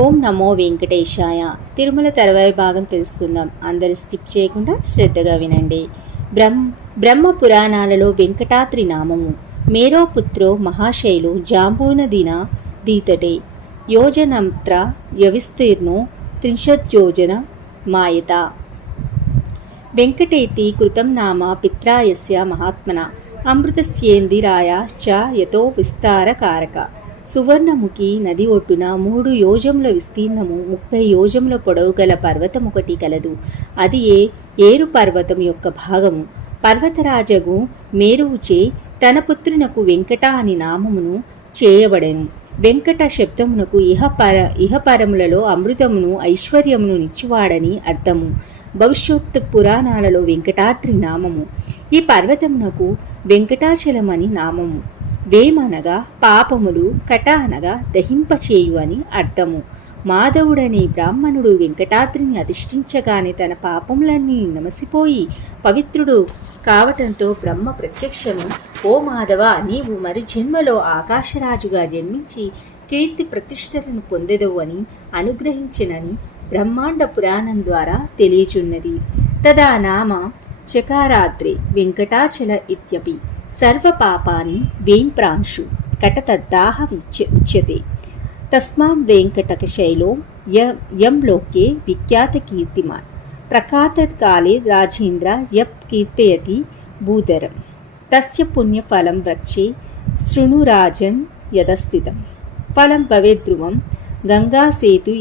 ఓం నమో వెంకటేశాయ. తిరుమల తర్వాయి భాగం తెలుసుకుందాం. అందరూ స్కిప్ చేయకుండా శ్రద్ధగా వినండి. బ్రహ్మ పురాణాలలో వెంకటాద్రి నామము మేరో పుత్రో మహాశైలు జాంబూనదిన దీతటే యోజనంత్ర యవిస్తీర్ణో త్రింశద్యోజన మాయత. వెంకటేతి కృతం నామ పిత్రాయస్య మహాత్మన అమృతస్యేందిరాయ చ యతో విస్తారకారక. సువర్ణముఖి నది ఒడ్డున 3 యోజముల విస్తీర్ణము 30 యోజముల పొడవు గల పర్వతమొకటి కలదు. అది ఏరు పర్వతం యొక్క భాగము. పర్వతరాజగు మేరువుచే తన పుత్రునకు వెంకట అని నామమును చేయబడెను. వెంకట శబ్దమునకు ఇహపరములలో అమృతమును ఐశ్వర్యమును నిచ్చువాడని అర్థము. భవిష్యత్తు పురాణాలలో వెంకటాద్రి నామము. ఈ పర్వతమునకు వెంకటాచలమని నామము. వేమనగా పాపములు, కట అనగా దహింపచేయు అని అర్థము. మాధవుడనే బ్రాహ్మణుడు వెంకటాద్రిని అధిష్ఠించగానే తన పాపములన్నీ నమసిపోయి పవిత్రుడు కావటంతో బ్రహ్మ ప్రత్యక్షము, ఓ మాధవ, నీవు మరి జన్మలో ఆకాశరాజుగా జన్మించి కీర్తి ప్రతిష్టలను పొందెదవు అని అనుగ్రహించినని బ్రహ్మాండ పురాణం ద్వారా తెలియచున్నది. తదా నామ చకారాద్రి వెంకటాచల ఇత్యపి సర్వపాపాని వేంప్రాంశు కటతద్దాహ ఉచ్యతే. తస్మాత్ వెంకటకశైలో యం లోకే విఖ్యాత కీర్తిమాన్. ప్రకాతకాలే రాజేంద్ర యప్ కీర్తయతి భూధరం తస్య పుణ్యఫలం వృక్షే శృణురాజన్ యదస్థితం. ఫలం భవేద్ధ్రువం గంగాసేతు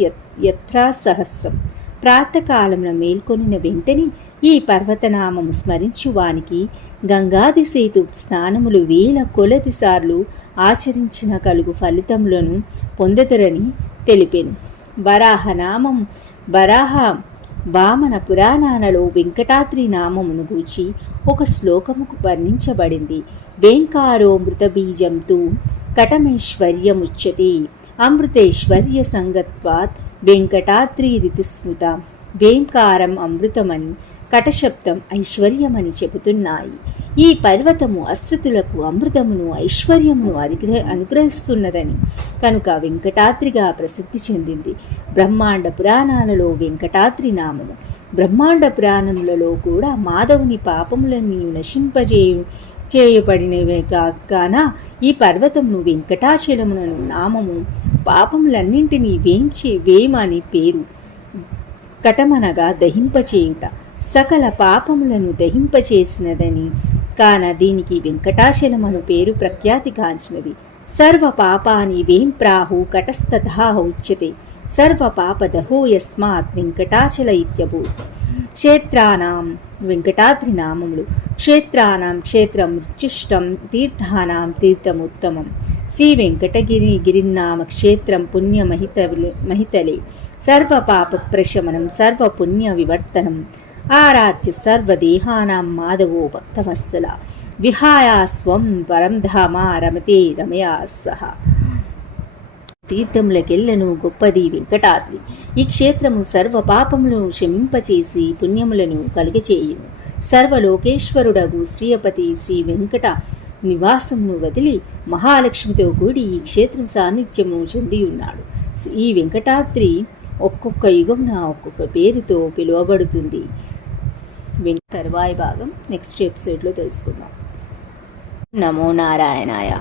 యత్రా సహస్రం. ప్రాతకాలమున మేల్కొనిన వెంటనే ఈ పర్వతనామము స్మరించువానికి గంగాది సేతు స్నానములు 1000 కొలది సార్లు ఆచరించిన కలుగు ఫలితములను పొందదరని తెలిపెను. వరాహనామం వరాహ వామన పురాణాలలో వెంకటాద్రి నామమును గూర్చి ఒక శ్లోకముకు వర్ణించబడింది. వెంకారో మృతబీజంతు కటమేశ్వర్యముచ్యతే అమృతేశ్వర్య సంగత్వాత్ వెంకటాద్రిరితి స్మృత. వేంకారం అమృతమని, కటశబ్దం ఐశ్వర్యమని చెబుతున్నాయి. ఈ పర్వతము అశ్రుతులకు అమృతమును ఐశ్వర్యమును అనుగ్రహిస్తున్నదని కనుక వెంకటాద్రిగా ప్రసిద్ధి చెందింది. బ్రహ్మాండ పురాణాలలో వెంకటాద్రి నామము. బ్రహ్మాండ పురాణములలో కూడా మాధవుని పాపములన్నీ చేయబడినవే కాన ఈ పర్వతమును వెంకటాచలమునను నామము. పాపములన్నింటినీ వేమని పేరు. కటమనగా దహింపచేయుట, సకల పాపములను దహింపచేసినదని కాన దీనికి వెంకటాచలమను పేరు ప్రఖ్యాతి కాంచినది. సర్వ పాపాని వేం ప్రాహు కటస్థతః ఉచ్యతే. సర్వ పాపదహో యస్మాత్ వెంకటాచల ఇత్యభూత్. క్షేత్రానాం వెంకటాద్రి నామములు. క్షేత్రానాం క్షేత్రం మృత్యుష్టం, తీర్థానాం తీర్థముత్తమం. శ్రీ వెంకటగిరినామ క్షేత్రం పుణ్యమహితలే. సర్వ పాప ప్రశమనం, సర్వ పుణ్య వివర్తనం. ఆరాధ్య సర్వదేహానాం మాధవో భక్తవత్సల. విహాయాస్వం పరం ధామ రమతే రమయా సహ. తీర్థములకెల్లను గొప్పది వెంకటాద్రి. ఈ క్షేత్రము సర్వ పాపములను క్షమింపచేసి పుణ్యములను కలుగచేయును. సర్వలోకేశ్వరుడగు శ్రీయపతి శ్రీ వెంకట నివాసమును వదిలి మహాలక్ష్మితో కూడి ఈ క్షేత్రం సాన్నిధ్యము చెంది ఉన్నాడు. ఈ వెంకటాద్రి ఒక్కొక్క యుగమున ఒక్కొక్క పేరుతో పిలువబడుతుంది. తర్వాయి భాగం నెక్స్ట్ ఎపిసోడ్లో తెలుసుకుందాం. నమో నారాయణాయ.